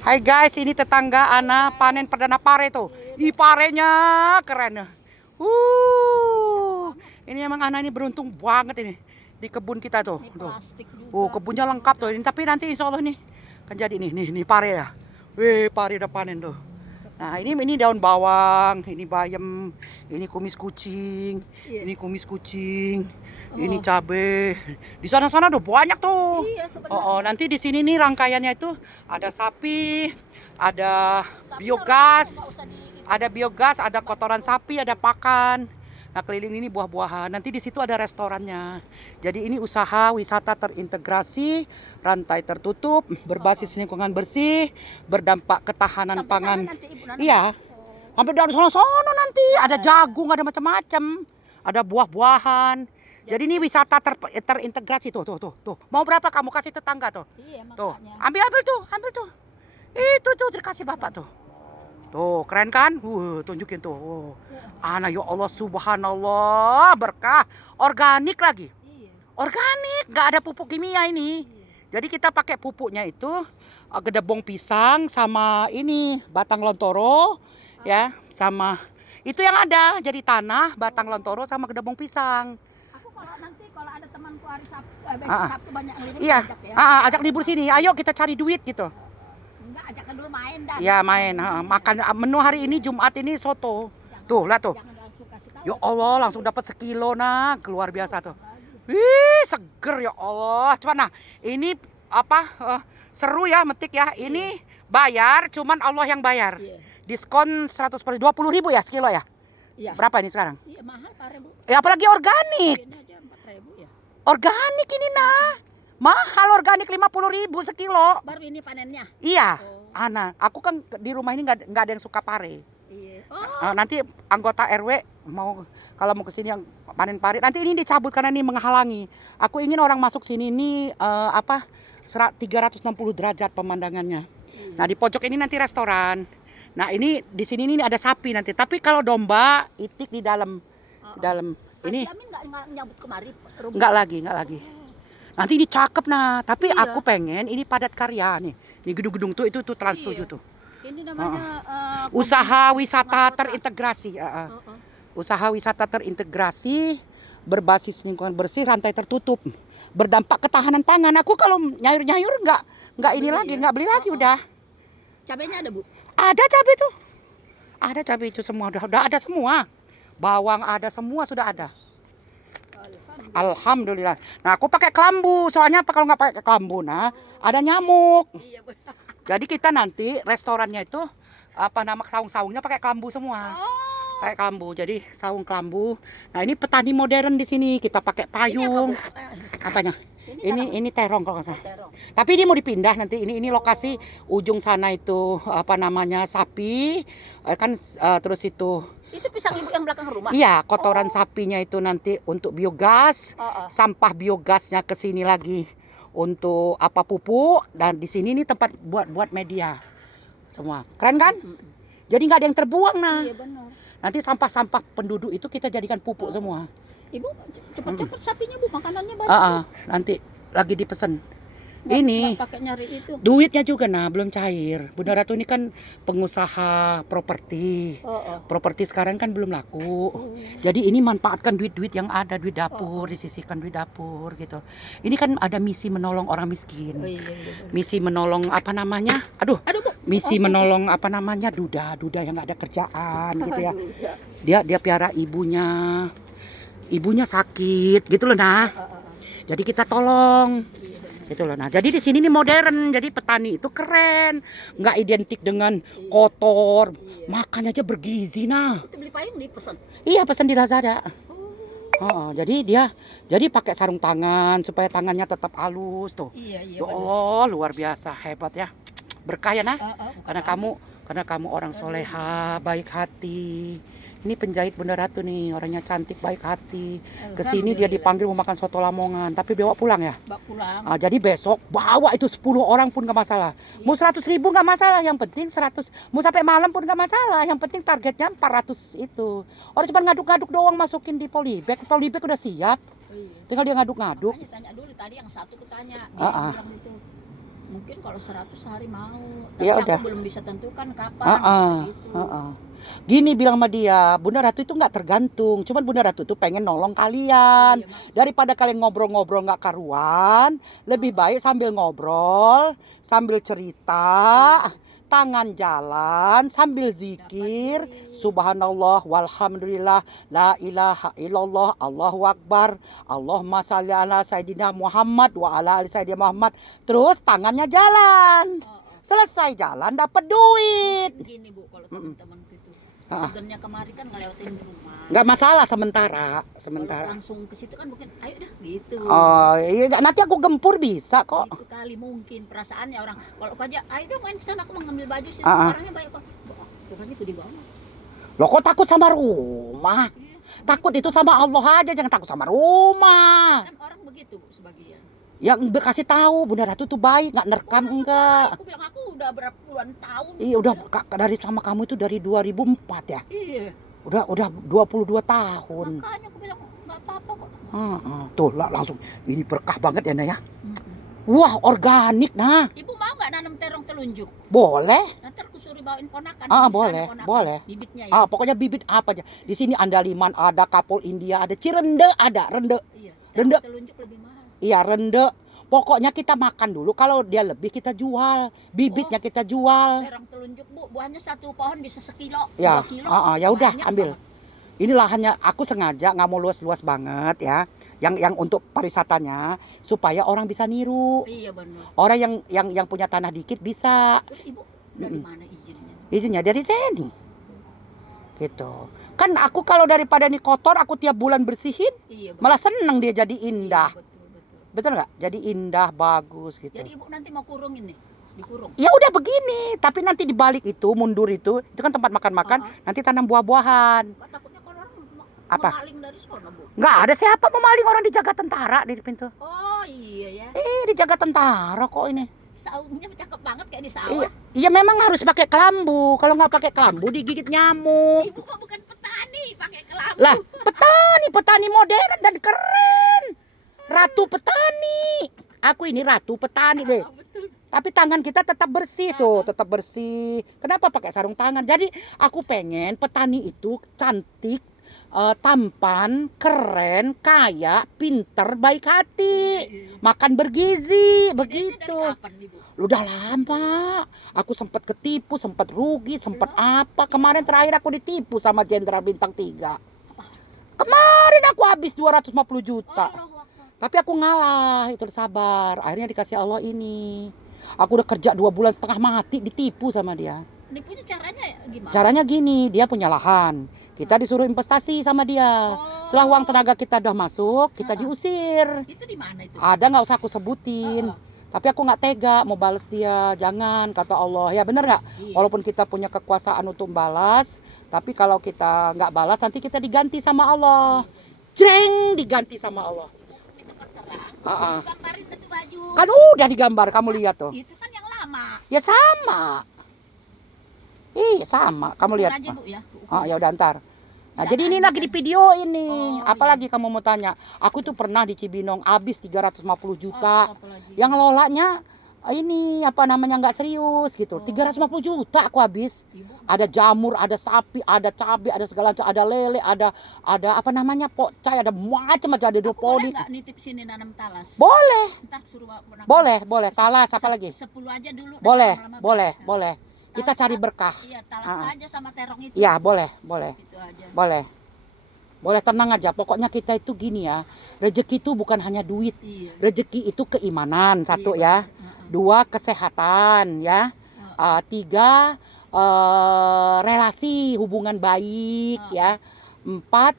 Hai guys, ini tetangga Ana panen perdana pare tuh. Ih, parenya keren. Ini emang Ana ini beruntung banget ini di kebun kita tuh. Ini Tuh. plastik juga. Kebunnya lengkap tuh. Ini tapi nanti insya Allah nih kan jadi nih pare ya. Wih, pare udah panen tuh. Nah, ini daun bawang, ini bayam, ini kumis kucing, Iya. ini kumis kucing, ini cabe. Di sana-sana udah banyak tuh. Iya, sebenarnya. Nanti di sini nih rangkaiannya itu ada sapi, ada Sapi biogas, nggak usah di- ada biogas, ada kotoran sapi, ada pakan. Nah, keliling ini buah-buahan. Nanti di situ ada restorannya. Jadi ini usaha wisata terintegrasi, rantai tertutup, berbasis lingkungan bersih, berdampak ketahanan Sampai pangan. sana nanti Ibu Nana. Iya, sampai dari sono nanti ada jagung, ada macam-macam, ada buah-buahan. Jadi ini wisata terintegrasi tuh. Mau berapa kamu kasih tetangga tuh? Iya, Tuh, makanya. ambil tuh. Itu tuh dikasih bapak tuh. Tuh, keren kan? Tunjukin tuh. Anak ya Allah, subhanallah, berkah. Organik lagi. Iya. Organik, nggak ada pupuk kimia ini. Iya. Jadi kita pakai pupuknya itu gedebong pisang sama ini batang lontoro ya, sama itu yang ada. Jadi tanah, batang lontoro sama gedebong pisang. Aku kalau ada temanku hari Sabtu, besok Ah, ah. Sabtu banyak yang libur Iya, ajak ya. ajak libur sini. Ayo kita cari duit gitu. Enggak, ajakkan dulu main dah. Ya main, makan menu hari ini Jumat ini soto. Tuh, lihat tuh. Jangan langsung kasih tahu. Ya Allah, langsung dapat sekilo nah, luar biasa tuh. Wih, seger ya Allah. Coba nah, ini apa seru ya metik ya. Ini bayar, cuman Allah yang bayar. Iya. Diskon 100%, 20.000 ya sekilo ya. Iya. Berapa ini sekarang? Iya, mahal Pak Bu. Ya apalagi organik. Ini aja 4.000 ya. Organik ini nah. Mahal organik 50.000 sekilo. Baru ini panennya. Iya. Oh. Ana, aku kan di rumah ini nggak ada yang suka pare. Iya. Oh, Nanti anggota RW kalau mau kesini yang panen pare, nanti ini dicabut karena ini menghalangi. Aku ingin orang masuk sini ini 360 derajat pemandangannya. Nah, di pojok ini nanti restoran. Nah, ini di sini ini ada sapi nanti. Tapi kalau domba, itik di dalam ini Amin nggak nyabut kemari. enggak lagi. Nanti ini cakep nah, tapi Iya. aku pengen ini padat karya nih. Di gedung-gedung tuh itu Trans 7 Iya. tuh. Ini namanya Usaha wisata Kota. terintegrasi. Usaha wisata terintegrasi berbasis lingkungan bersih, rantai tertutup, berdampak ketahanan pangan. Aku kalau nyayur nggak ini Beli lagi, ya? nggak beli lagi udah. Cabenya ada Bu. Ada cabai tuh, ada cabai itu semua udah ada semua. Bawang ada semua sudah ada. Alhamdulillah. Nah, aku pakai kelambu. Soalnya apa kalau nggak pakai kelambu? Nah, ada nyamuk. Iya Bu. Jadi kita nanti restorannya itu apa nama saung-saungnya pakai kelambu semua. Oh. Kayak kelambu. Jadi saung kelambu. Nah, ini petani modern di sini. Kita pakai payung. Apanya? Ini terong kalau nggak salah. terong. Tapi ini mau dipindah nanti. Ini lokasi ujung sana itu apa namanya sapi kan terus itu. Itu pisang Ibu yang belakang rumah. Iya, kotoran sapinya itu nanti untuk biogas. Oh. Sampah biogasnya ke sini lagi untuk apa pupuk, dan di sini nih tempat buat media semua. Keren kan? Jadi nggak ada yang terbuang nah. Iya benar. Nanti sampah-sampah penduduk itu kita jadikan pupuk semua. Ibu cepat-cepat sapinya Bu, makanannya banyak. Nanti lagi dipesan. Nggak- Ini nggak pakai nyari itu. duitnya juga nah belum cair. Bunda Ratu ini kan pengusaha properti. Oh. Properti sekarang kan belum laku. Jadi ini manfaatkan duit-duit yang ada, duit dapur, Oh. disisihkan duit dapur gitu. Ini kan ada misi menolong orang miskin. Oh iya. Misi menolong apa namanya? Aduh, Aduh Bu. misi Oh, menolong apa namanya? Duda yang nggak ada kerjaan gitu ya. Aduh, ya. Dia piara ibunya. Ibunya sakit gitu loh nah. Jadi kita tolong. Gitu loh. Nah, jadi di sini nih modern. Jadi petani itu keren. Nggak identik dengan kotor. Iya. Makan aja bergizi nah. Itu beli payung dipesan. Iya, pesan di Lazada. Oh. Jadi pakai sarung tangan supaya tangannya tetap halus tuh. Iya Ya Allah, luar biasa, hebat ya. Berkah ya nah. Karena kamu orang soleha, baik hati. Ini penjahit Bunda Ratu nih, orangnya cantik, baik hati. Kesini dia dipanggil mau makan soto Lamongan, tapi bawa pulang ya. Bawa pulang. Jadi besok bawa itu 10 orang pun gak masalah. Mau 100.000 gak masalah, yang penting 100. Mau sampai malam pun gak masalah, yang penting targetnya 400 itu. Orang cuma ngaduk-ngaduk doang masukin di polybag. Polybag udah siap, Oh, iya. tinggal dia ngaduk-ngaduk. Tanya dulu tadi yang satu kutanya. Dia Ah, ah. bilang gitu. Mungkin kalau 100 hari mau. Tapi Ya aku udah. belum bisa tentukan kapan. Heeh, Gitu. heeh. Gini bilang sama dia, Bunda Ratu itu nggak tergantung. Cuman Bunda Ratu tuh pengen nolong kalian. Iya, Mak. Daripada kalian ngobrol-ngobrol nggak karuan, lebih baik sambil ngobrol, sambil cerita, tangan jalan, sambil zikir. Dapat duit. Subhanallah, walhamdulillah, la ilaha illallah, Allahu Akbar, Allahumma shalli ala Sayyidina Muhammad wa ala ali Sayyidina Muhammad. Terus tangannya jalan. Oh, oh. Selesai jalan dapat duit. Mungkin gini Bu, kalau Mm-mm. teman-temanku itu Ah. segennya kemari kan ngelewatin rumah. Nggak masalah sementara, Kalau sementara. langsung ke situ kan mungkin ayo dah gitu. Oh iya, nanti aku gempur bisa kok. Itu kali mungkin perasaannya orang. Kalau aku aja, ayo dong main ke sana aku mau ngambil baju sih. Ah, ah. Barangnya banyak kok. Rumahnya gede banget. Loh kok takut sama rumah? Iya. Takut itu sama Allah aja, jangan takut sama rumah. Kan orang begitu Bu sebagian. Yang kasih tahu Bunda Ratu tuh baik, nggak nerekam enggak. Aku bilang aku udah berapa puluhan tahun. Iya udah dari sama kamu itu dari 2004 ya. Iya. Udah 22 tahun. Makanya aku bilang nggak apa-apa kok. Tuh langsung ini berkah banget ya Nah ya. Mm-mm. Wah organik nah. Ibu mau nggak nanam terong telunjuk? Boleh. Nanti aku suruh bawain ponakan. Ah, Di sana boleh, ponakan. boleh. Bibitnya ya. Pokoknya bibit apa aja. Di sini Andaliman ada, Kapol India ada, Cirende ada, rende. Iya. Rende. Terong telunjuk lebih mahal. Iya, rende. Pokoknya kita makan dulu. Kalau dia lebih kita jual. Bibitnya kita jual. Terong telunjuk Bu, buahnya satu pohon bisa sekilo, Ya, 2 kilo. ya udah Banyak ambil. banget. Ini lahannya aku sengaja nggak mau luas-luas banget ya. Yang untuk pariwisatanya supaya orang bisa niru. Iya benar. Orang yang punya tanah dikit bisa. Terus Ibu dari Mm-mm. mana izinnya? Izinnya dari sini. Gitu. Kan aku kalau daripada ini kotor aku tiap bulan bersihin, Iya benar. malah seneng dia jadi Iya, indah. betul betul. Betul nggak? Jadi indah, bagus gitu. Jadi Ibu nanti mau kurung ini, dikurung. Ya udah begini, tapi nanti di balik itu mundur itu kan tempat makan-makan, nanti tanam buah-buahan. Pak, takutnya kalau orang Apa? memaling dari sana Bu. Nggak ada siapa memaling, orang dijaga tentara di pintu. Oh iya ya. Dijaga tentara kok ini. Saungnya cakep banget kayak di Iya, sawah. iya memang harus pakai kelambu. Kalau nggak pakai kelambu digigit nyamuk. Ibu mah bukan petani, pakai kelambu. Lah, petani modern dan keren. Ratu petani. Aku ini ratu petani deh. Oh, betul. Tapi tangan kita tetap bersih tuh, tetap bersih. Kenapa pakai sarung tangan? Jadi aku pengen petani itu cantik, tampan, keren, kaya, pinter, baik hati, makan bergizi, begitu. Dari kapan Ibu? Udah lama. Aku sempat ketipu, sempat rugi, sempat apa. Kemarin terakhir aku ditipu sama Jenderal Bintang 3. Kemarin aku habis 250 juta. Allah Akbar. Tapi aku ngalah, itu sabar. Akhirnya dikasih Allah ini. Aku udah kerja 2 bulan setengah mati ditipu sama dia. Nipunya caranya gimana? Caranya gini, dia punya lahan. Kita disuruh investasi sama dia. Setelah uang tenaga kita udah masuk, kita diusir. Itu di mana itu? Ada nggak usah aku sebutin. Tapi aku nggak tega mau balas dia. Jangan, kata Allah. Ya bener nggak? Iya. Walaupun kita punya kekuasaan untuk balas, tapi kalau kita nggak balas nanti kita diganti sama Allah. Jreng, diganti sama Allah. Di tempat terang. Ah. Gambarin itu baju. Kan udah digambar, kamu lihat tuh. Itu kan yang lama. Ya sama. Iya sama, kamu lihat. Ukur aja Bu ya. Ya udah ntar. Nah, Bisa jadi ini kan, lagi bisa. di video ini. Oh, Apalagi kamu mau tanya? Aku tuh pernah di Cibinong habis 350 juta. Astagfirullahaladzim. Yang ngelolanya ini apa namanya nggak serius gitu. 350 juta aku habis. Ibu, Ada jamur, ada sapi, ada cabai, ada segala macam, ada lele, ada apa namanya pocai, ada macam-macam, ada aku boleh hidroponik. nggak nitip sini nanam talas? Boleh, Ntar suruh orang. boleh. Talas apa lagi? 10 aja dulu. nanti Boleh, lama-lama boleh, banyak. boleh. Kita Talas cari aja. berkah. Iya, talas Ah. aja sama terong itu. Iya, boleh. Itu aja. Boleh. Boleh, tenang aja. Pokoknya kita itu gini ya. Rezeki itu bukan hanya duit. Iya. Rezeki itu keimanan, satu ya. Iya, benar. 2 kesehatan ya. 3 relasi hubungan baik ya. 4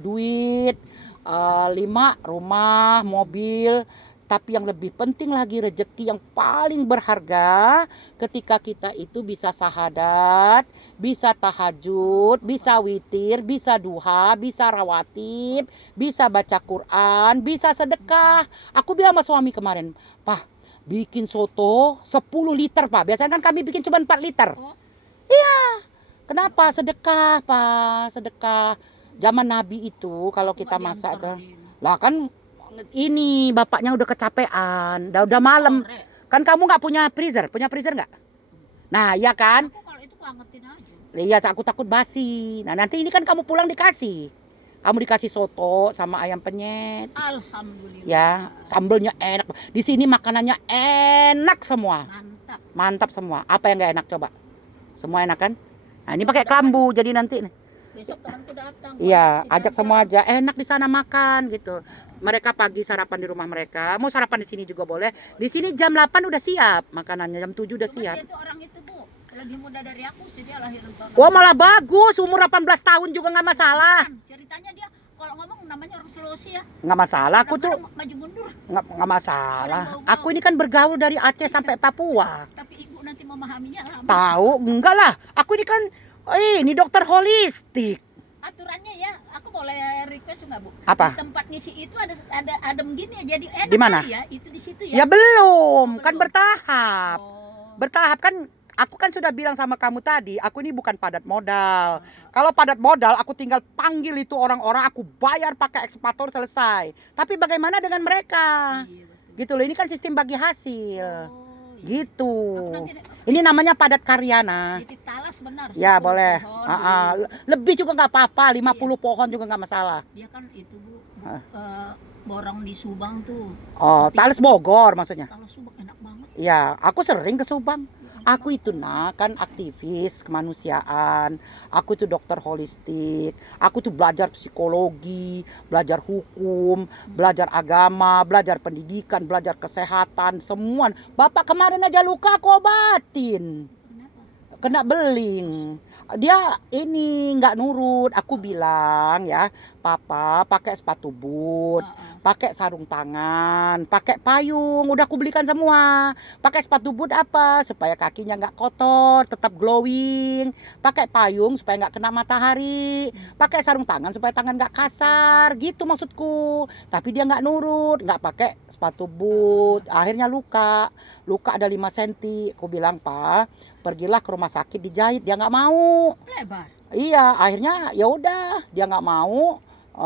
duit. 5 rumah, mobil. Tapi yang lebih penting lagi rezeki yang paling berharga ketika kita itu bisa sahadat, bisa tahajud, bisa witir, bisa duha, bisa rawatib, bisa baca Quran, bisa sedekah. Aku bilang sama suami kemarin, "Pak, bikin soto 10 liter, Pak. Biasanya kan kami bikin cuma 4 liter." Oh. Iya. Kenapa? Sedekah, Pak. Sedekah. Zaman Nabi itu kalau kita Nggak masak itu. dianterin. Lah kan ini bapaknya udah kecapean, udah malam. Sore. Kan kamu nggak punya freezer nggak? Nah, iya kan? Aku kalau itu aku angetin aja. Iya, aku takut basi. Nah, nanti ini kan kamu pulang dikasih. Kamu dikasih soto sama ayam penyet. Alhamdulillah. Ya, sambelnya enak. Di sini makanannya enak semua. Mantap. Mantap semua. Apa yang nggak enak coba? Semua enak kan? Nah, ini pakai kelambu jadi nanti nih. Besok temanku datang. Iya, Si ajak Jaja. semua aja. Enak di sana makan gitu. Mereka pagi sarapan di rumah mereka. Mau sarapan di sini juga boleh. Di sini jam 8 udah siap makanannya, jam 7 udah Cuma siap. dia tuh orang itu Bu, lebih muda dari aku sih, dia lahir tahun. Wah, malah bagus. Umur 18 tahun juga nggak masalah. Bukan, ceritanya dia kalau ngomong namanya orang Sulawesi ya. Nggak masalah. Aku tuh Kadang-kadang maju mundur, nggak masalah. Orang bau-bau. Aku ini kan bergaul dari Aceh sampai Papua. tapi ibu nanti memahaminya lama. Tahu? Enggak lah. Aku ini kan ini dokter holistik. Aturannya ya, aku boleh request nggak Bu? Apa? Di tempat ngisi itu ada adem gini ya, jadi enak Di mana? kali ya, itu di situ Ya ya. belum, Oh, kan belum. bertahap. Oh. Bertahap kan. Aku kan sudah bilang sama kamu tadi, aku ini bukan padat modal. Kalau padat modal, aku tinggal panggil itu orang-orang, aku bayar pakai ekspator selesai. Tapi bagaimana dengan mereka? Iya, betul. Gitu loh, ini kan sistem bagi hasil. Oh, iya. Gitu. Aku nanti Ini namanya padat karyana. titip talas benar. Ya 10 boleh. pohon. Lebih juga nggak apa-apa, 50 pohon juga nggak masalah. Dia kan itu Bu, borong di Subang tuh. Oh, Tales Bogor maksudnya. Kalau Subang enak banget. Ya, aku sering ke Subang. Ya, enak Aku itu kan aktivis kemanusiaan. Aku itu dokter holistik. Aku tuh belajar psikologi, belajar hukum, belajar agama, belajar pendidikan, belajar kesehatan, semua. Bapak kemarin aja luka aku obatin. Kenapa? Kena beling. Dia ini nggak nurut. Aku bilang ya, Papa pakai sepatu boot, pakai sarung tangan, pakai payung. Udah aku belikan semua. Pakai sepatu boot apa? Supaya kakinya nggak kotor, tetap glowing. Pakai payung supaya nggak kena matahari. Pakai sarung tangan supaya tangan nggak kasar. Gitu maksudku. Tapi dia nggak nurut, nggak pakai sepatu boot. Akhirnya luka ada 5 cm. Aku bilang, Pak, pergilah ke rumah sakit dijahit. Dia nggak mau. Lebar. Iya, akhirnya ya udah dia nggak mau,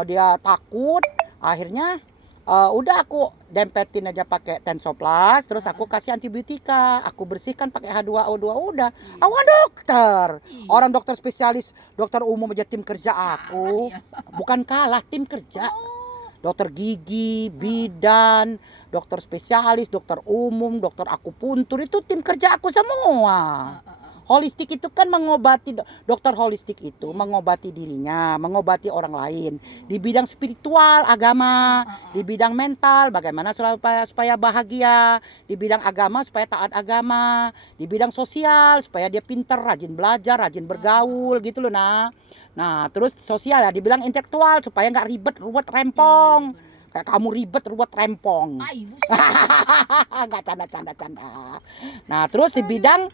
dia takut. Akhirnya udah aku dempetin aja pakai Tensoplas, terus aku kasih antibiotika, aku bersihkan pakai H2O2 udah. Aku kan dokter, Iya. orang dokter spesialis, dokter umum aja tim kerja aku, Kalah ya. bukan kalah tim kerja. Oh, Dokter gigi, bidan, dokter spesialis, dokter umum, dokter akupuntur itu tim kerja aku semua. Holistik itu kan mengobati, dokter holistik itu mengobati dirinya, mengobati orang lain di bidang spiritual, agama, di bidang mental, bagaimana supaya bahagia, di bidang agama supaya taat agama, di bidang sosial supaya dia pinter, rajin belajar, rajin bergaul gitu loh. Nah terus sosial ya, dibilang intelektual supaya nggak ribet, ruwet, rempong. Kayak kamu ribet, ruwet, rempong. Ah, ibu Nggak canda. Nah terus di bidang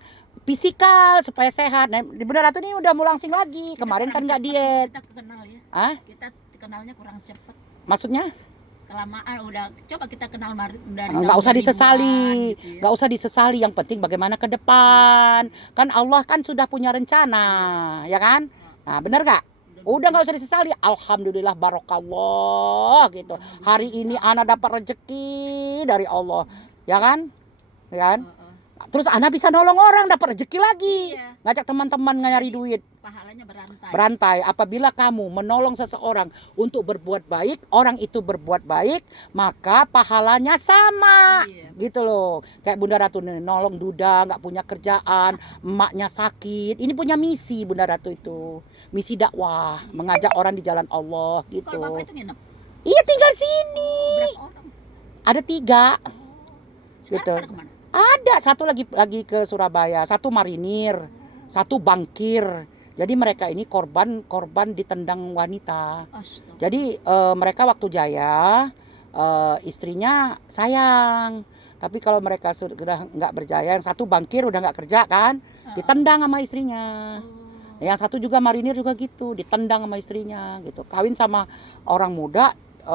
fisikal supaya sehat. Nah, di Bunda Ratu ini udah mau langsing lagi. Kemarin kan nggak diet. Kita kenal ya. Hah? Kita kenalnya kurang cepat. Maksudnya? Kelamaan udah coba kita kenal dari Nggak usah tahun disesali. 2000-an gitu ya. Nggak usah disesali. Yang penting bagaimana ke depan. Kan Allah kan sudah punya rencana, ya kan? Nah, benar nggak? Udah nggak usah disesali. Alhamdulillah barokallah gitu. Hari ini anak dapat rezeki dari Allah, ya kan? Ya kan? Terus anak bisa nolong orang, dapat rezeki lagi. Iya. Ngajak teman-teman nyari duit. Pahalanya berantai. Berantai. Apabila kamu menolong seseorang untuk berbuat baik, orang itu berbuat baik, maka pahalanya sama. Iya. Gitu loh. Kayak Bunda Ratu nih, nolong duda, nggak punya kerjaan, emaknya sakit. Ini punya misi Bunda Ratu itu. Misi dakwah, mengajak orang di jalan Allah Kalau gitu. Bapak itu nginep Iya, tinggal sini. berapa orang? Ada 3. Sekarang Gitu. pada kemana? Ada satu lagi ke Surabaya, satu marinir, satu bankir. Jadi mereka ini korban ditendang wanita. Astaga. Jadi mereka waktu jaya istrinya sayang. Tapi kalau mereka sudah nggak berjaya, yang satu bankir udah nggak kerja kan, ditendang sama istrinya. Yang satu juga marinir juga gitu, ditendang sama istrinya gitu. Kawin sama orang muda,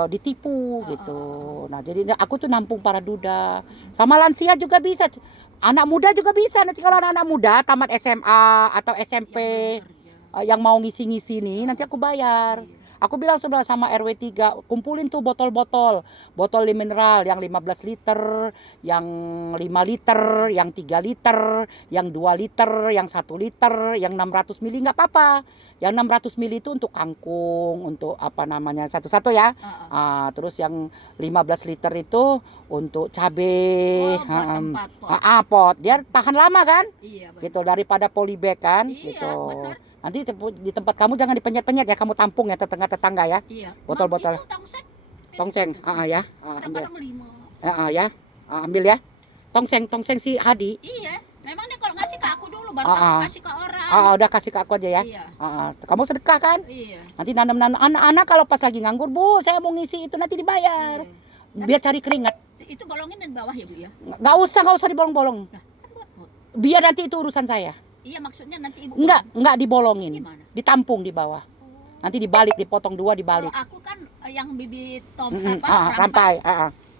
ditipu gitu. Nah jadi aku tuh nampung para duda, sama lansia juga bisa, anak muda juga bisa. Nanti kalau anak muda tamat SMA atau SMP Yang bekerja. yang mau ngisi-ngisi nih, nanti aku bayar. Aku bilang sebelah sama RW 3, kumpulin tuh botol-botol. Botol mineral yang 15 liter, yang 5 liter, yang 3 liter, yang 2 liter, yang 1 liter, yang 600 mili nggak apa-apa. Yang 600 mili itu untuk kangkung, untuk apa namanya, satu-satu ya. Terus yang 15 liter itu untuk cabai. Oh, buat tempat pot. Pot. Dia tahan lama kan? Iya, benar. Gitu, daripada polybag kan? Iya, Gitu. benar. Nanti di tempat kamu jangan dipenyet-penyet ya, kamu tampung ya tetangga-tetangga ya. Iya. Botol-botol. Itu tongseng. Tongseng, ya. Ambil. Kadang-kadang 5. Ya. Ambil ya. Tongseng si Hadi. Iya. Memang dia kalau ngasih ke aku dulu baru Ah, aku ah. kasih ke orang. Udah kasih ke aku aja ya. Iya. Kamu sedekah kan? Iya. Nanti nanam anak-anak kalau pas lagi nganggur, Bu, saya mau ngisi itu nanti dibayar. Iya. Biar cari keringat. Itu bolongin di bawah ya, Bu ya. Nggak usah dibolong-bolong. Nah, kan buat pot. Biar nanti itu urusan saya. Iya, maksudnya nanti Ibu Nggak dibolongin. gimana? Ditampung di bawah. Nanti dibalik, dipotong 2 dibalik. Kalau aku kan yang bibit Rampai.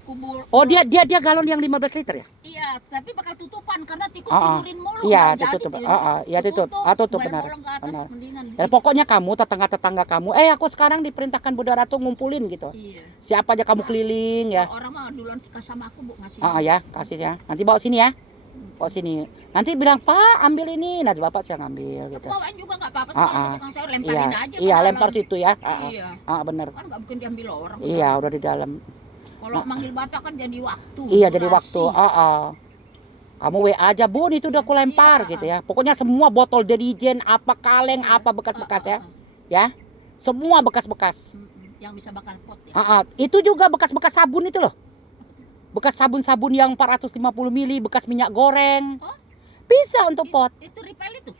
kubur. Oh, dia galon yang 15 liter ya? Iya, tapi bakal tutupan karena tikus tidurin mulu. Iya, Nggak jadi ditutup. tidur. Iya, tutup. Tutup boleh benar. bolong ke atas, Benar. mendingan Ya, gitu. pokoknya kamu tetangga-tetangga kamu, aku sekarang diperintahkan Bunda Ratu ngumpulin gitu. Iya. Siapa aja kamu keliling ya. Orang mah duluan suka sama aku, Bu, ngasih. Ya, kasih ya. Nanti bawa sini ya. Bawa sini. Nanti bilang, "Pak, ambil ini." Nanti Bapak saya ngambil gitu. Bawain juga nggak apa-apa sih, kalau tukang sayur lemparin Iya, aja. iya ke lempar dalam. situ ya. Iya. Bener. Kan nggak mungkin diambil orang. Iya, udah di dalam. Kalau manggil Bapak kan jadi waktu. Iya, jadi durasi. waktu. Kamu WA aja, Bun, itu udah aku lempar Iya, gitu ya. Pokoknya semua botol deterjen, apa kaleng, apa bekas-bekas ya. Ya. Semua bekas-bekas. Yang bisa bakar pot ya. Itu juga bekas-bekas sabun itu loh. Bekas sabun-sabun yang 450 mili, bekas minyak goreng. Oh. Bisa untuk pot. Itu repel itu.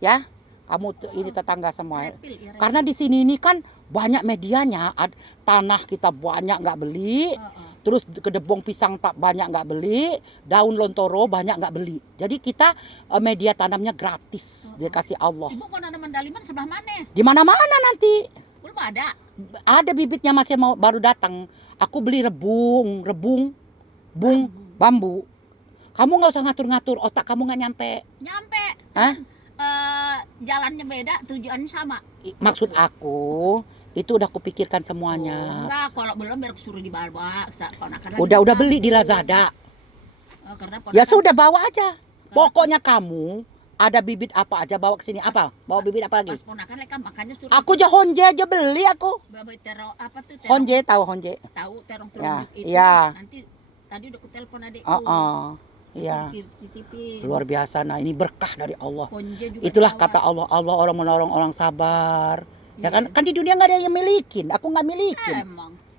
Ya. Kamu ini tetangga semua. Repil, ya, repil. Karena di sini ini kan banyak medianya. Tanah kita banyak nggak beli. Terus kedebong pisang tak banyak nggak beli, daun lontoro banyak nggak beli. Jadi kita media tanamnya gratis, dikasih Allah. Ibu mau nanam mandaliman sebelah mana? Di mana-mana nanti. Belum ada. Ada bibitnya masih baru datang. Aku beli bambu. Kamu nggak usah ngatur-ngatur, otak kamu nggak nyampe. Nyampe. Hah? Jalannya beda, tujuannya sama. Maksud aku itu udah kupikirkan semuanya. Enggak, kalau belum biar suruh dibawa. Udah beli di Lazada. Karena Ya sudah bawa aja. Pokoknya kamu ada bibit apa aja bawa ke sini. Apa? Bawa bibit apa lagi? Pas ponakan mereka makanya suruh. Aku aja honje aja beli aku. Bawa terong apa tuh? Honje, tahu honje? Tahu terong Ya, itu. iya. Nanti tadi udah kutelepon adikku. Iya. Dititipin. Luar biasa. Nah, ini berkah dari Allah. Honje juga Itulah dibawa. kata Allah. Allah orang menolong orang sabar. Ya Iya. kan? Kan di dunia nggak ada yang milikin. Aku nggak milikin.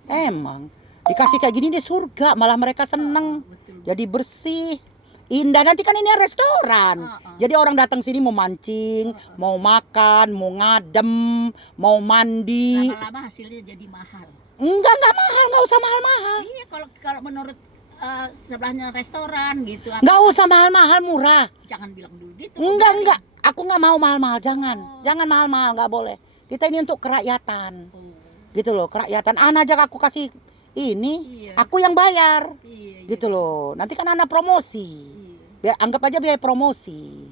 Emang. Dikasih kayak gini di surga, malah mereka seneng. Betul. Jadi bersih, indah. Nanti kan ini restoran. Jadi orang datang sini mau mancing, mau makan, mau ngadem, mau mandi. Lama-lama hasilnya jadi mahal. Enggak mahal, nggak usah mahal-mahal. Iya, kalau menurut sebelahnya restoran gitu. Nggak usah mahal-mahal, murah. Jangan bilang dulu gitu. Enggak. Aku nggak mau mahal-mahal, jangan mahal-mahal, nggak boleh. Kita ini untuk kerakyatan, gitu loh, kerakyatan. Anak aja aku kasih ini, Iya. aku yang bayar, Iya, gitu loh. Nanti kan anak promosi, Iya. anggap aja biaya promosi,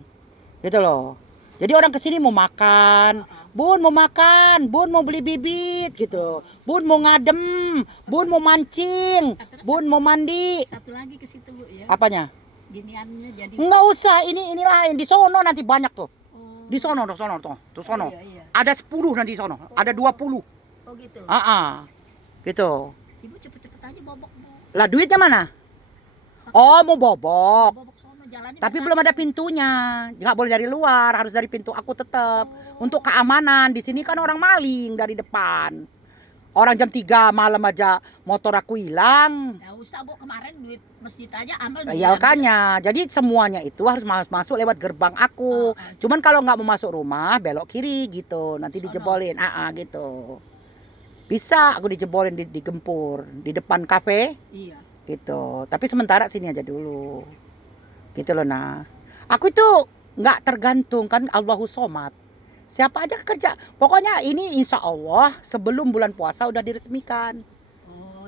gitu loh. Jadi orang kesini mau makan, Bun mau makan, Bun mau beli bibit, gitu. Bun mau ngadem, Bun mau mancing, Bun mau mandi. Satu lagi ke situ, Bu, ya. Apanya? Giniannya jadi. Nggak usah, ini lain. Di sono nanti banyak tuh. Di sono tuh. Tuh sono. Iya. Ada 10 nanti di sono. Ada 20. Oh gitu. Gitu. Ibu cepet-cepet aja bobok, Bu. Lah duitnya mana? Oh, mau bobok. Bobok sono jalannya. Tapi belum ada pintunya. Nggak boleh dari luar, harus dari pintu aku tetap. Untuk keamanan. Di sini kan orang maling dari depan. Orang jam 3 malam aja motor aku hilang. Nggak usah, Bu, kemarin duit masjid aja amal. Ya makanya, jadi semuanya itu harus masuk lewat gerbang aku. Cuman kalau nggak mau masuk rumah, belok kiri gitu. Nanti dijebolin, gitu. Bisa aku dijebolin, digempur di depan kafe. Iya. Gitu. Tapi sementara sini aja dulu. Gitu loh, nah. Aku itu nggak tergantung kan, Allahu Somad. Siapa aja kerja. Pokoknya ini insya Allah sebelum bulan puasa udah diresmikan.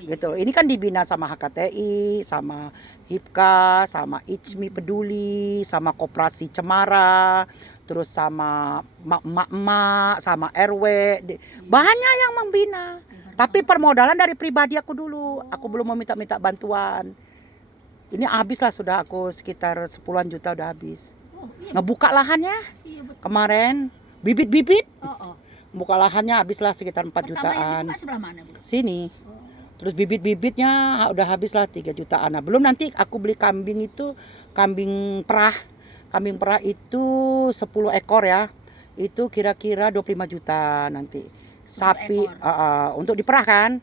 iya. gitu. Ini kan dibina sama HKTI, sama HIPKA, sama ICMI Peduli, sama Koperasi Cemara, terus sama emak-emak, sama RW. Banyak yang membina. Tapi permodalan dari pribadi aku dulu. Aku belum meminta bantuan. Ini habis lah sudah aku sekitar 10-an juta udah habis. Oh, iya. Ngebuka lahannya Iya, betul. kemarin, bibit-bibit. Oh. Buka lahannya habislah sekitar 4 Pertama yang jutaan. dibuka sebelah mana, Bu? Sini. Oh. Terus bibit-bibitnya udah habis lah 3 jutaan. Nah, belum nanti aku beli kambing itu, kambing perah. Kambing perah itu 10 ekor ya. Itu kira-kira 25 juta nanti. Sapi untuk diperah kan.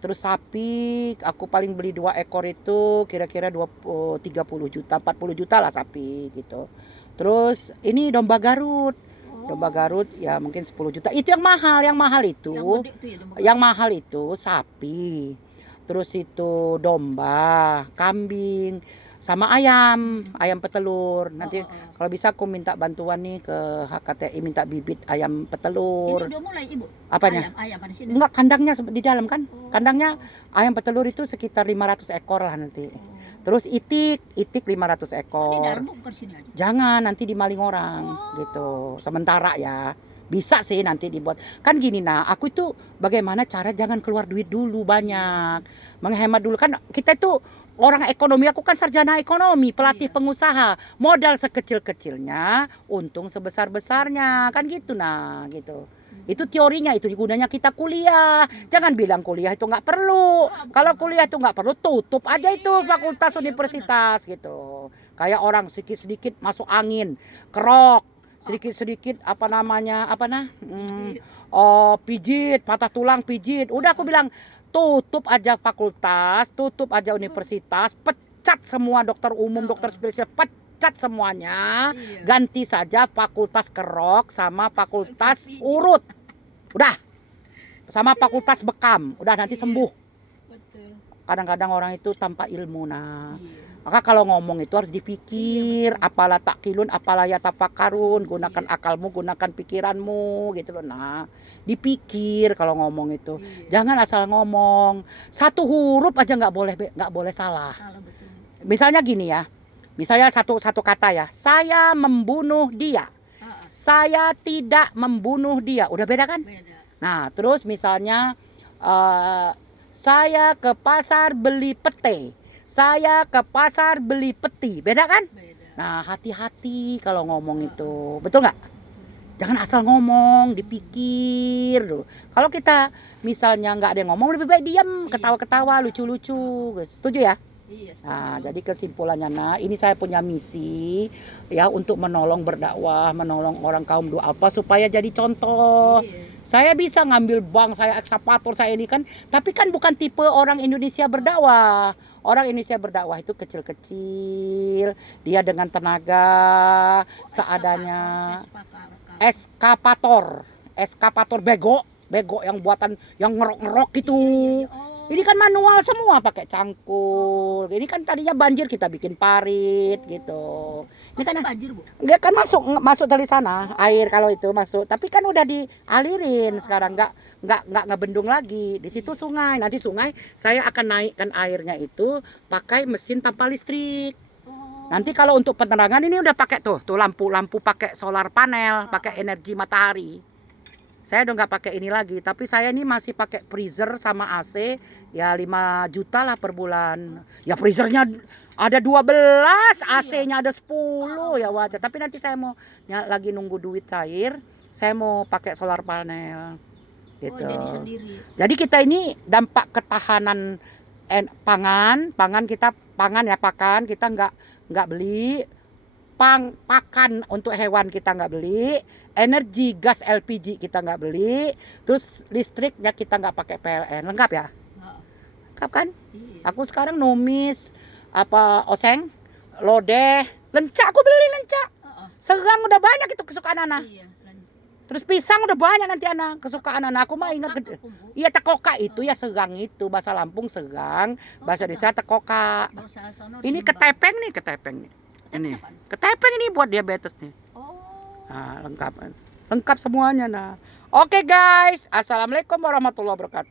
Terus sapi aku paling beli 2 ekor itu kira-kira 30 juta, 40 juta lah sapi gitu. Terus ini domba Garut. Domba Garut ya mungkin 10 juta. Itu yang mahal itu. Yang gede tuh ya, domba Yang mahal itu sapi. Terus itu domba, kambing, sama ayam petelur. Nanti kalau bisa aku minta bantuan nih ke HKTI minta bibit ayam petelur. Ini udah mulai, Ibu. Apanya? Ayam di sini. Enggak, kandangnya di dalam kan. Kandangnya ayam petelur itu sekitar 500 ekor lah nanti. Terus itik 500 Di ekor. dalam bukan sini aja. Jangan nanti dimaling orang gitu. Sementara ya. Bisa sih nanti dibuat. Kan gini nah, aku itu bagaimana cara jangan keluar duit dulu banyak. Menghemat dulu kan kita itu orang ekonomi, aku kan sarjana ekonomi, pelatih pengusaha. Modal sekecil-kecilnya, untung sebesar-besarnya. Kan gitu nah, gitu. Itu teorinya, itu gunanya kita kuliah. Jangan bilang kuliah itu nggak perlu. Kalau kuliah itu nggak perlu, tutup aja itu fakultas universitas gitu. Kayak orang sedikit-sedikit masuk angin, kerok, sedikit-sedikit pijit, patah tulang pijit. Udah aku bilang tutup aja fakultas, tutup aja universitas, pecat semua dokter umum, dokter spesialis, pecat semuanya, ganti saja fakultas kerok sama fakultas urut. Udah. Sama fakultas bekam, udah nanti sembuh. Kadang-kadang orang itu tanpa ilmu nah. Maka kalau ngomong itu harus dipikir, apalah takkilun, apalah yatafakarun, gunakan akalmu, gunakan pikiranmu gitu loh. Nah, dipikir kalau ngomong itu. Jangan asal ngomong. Satu huruf aja nggak boleh salah. Misalnya gini ya. Misalnya satu kata ya. Saya membunuh dia. Saya tidak membunuh dia. Udah beda kan? Nah, terus misalnya saya ke pasar beli pete. Saya ke pasar beli peti, beda kan? Nah, hati-hati kalau ngomong itu, betul nggak? Jangan asal ngomong, dipikir dulu. Kalau kita misalnya nggak ada yang ngomong, lebih baik diam, ketawa-ketawa, lucu-lucu. Setuju ya? Nah, jadi kesimpulannya, nah, ini saya punya misi ya untuk menolong berdakwah, menolong orang kaum duafa supaya jadi contoh. Saya bisa ngambil bank, saya ekskavator, saya ini kan, tapi kan bukan tipe orang Indonesia berdakwah. Orang Indonesia berdakwah itu kecil-kecil, dia dengan tenaga seadanya. Eskavator bego yang buatan yang ngerok-ngerok gitu. Ini kan manual semua pakai cangkul. Ini kan tadinya banjir kita bikin parit gitu. Ini kan banjir, Bu. Dia kan masuk dari sana air kalau itu masuk. Tapi kan udah dialirin sekarang nggak ngebendung lagi. Di situ sungai. Nanti sungai saya akan naikkan airnya itu pakai mesin tanpa listrik. Nanti kalau untuk penerangan ini udah pakai tuh lampu pakai solar panel, pakai energi matahari. Saya udah nggak pakai ini lagi, tapi saya ini masih pakai freezer sama AC ya 5 juta lah per bulan. Ya freezernya ada 12, AC-nya ada 10 ya wajar. Tapi nanti saya mau lagi nunggu duit cair, saya mau pakai solar panel gitu. Jadi sendiri. Jadi kita ini dampak ketahanan pangan kita nggak beli. Pakan untuk hewan kita nggak beli, energi gas LPG kita nggak beli, terus listriknya kita nggak pakai PLN, lengkap ya? Lengkap kan? Aku sekarang numis oseng, lodeh, lencak, aku beli lencak. Segang udah banyak itu kesukaan anak. Terus pisang udah banyak nanti anak kesukaan anak. Aku mah ingat gede. Iya tekoka itu ya segang itu bahasa Lampung segang, bahasa Indonesia tekoka. Ini ketepeng nih. Ini ketepeng ini buat diabetes nih. Nah, lengkap semuanya nah. Oke guys, assalamualaikum warahmatullahi wabarakatuh.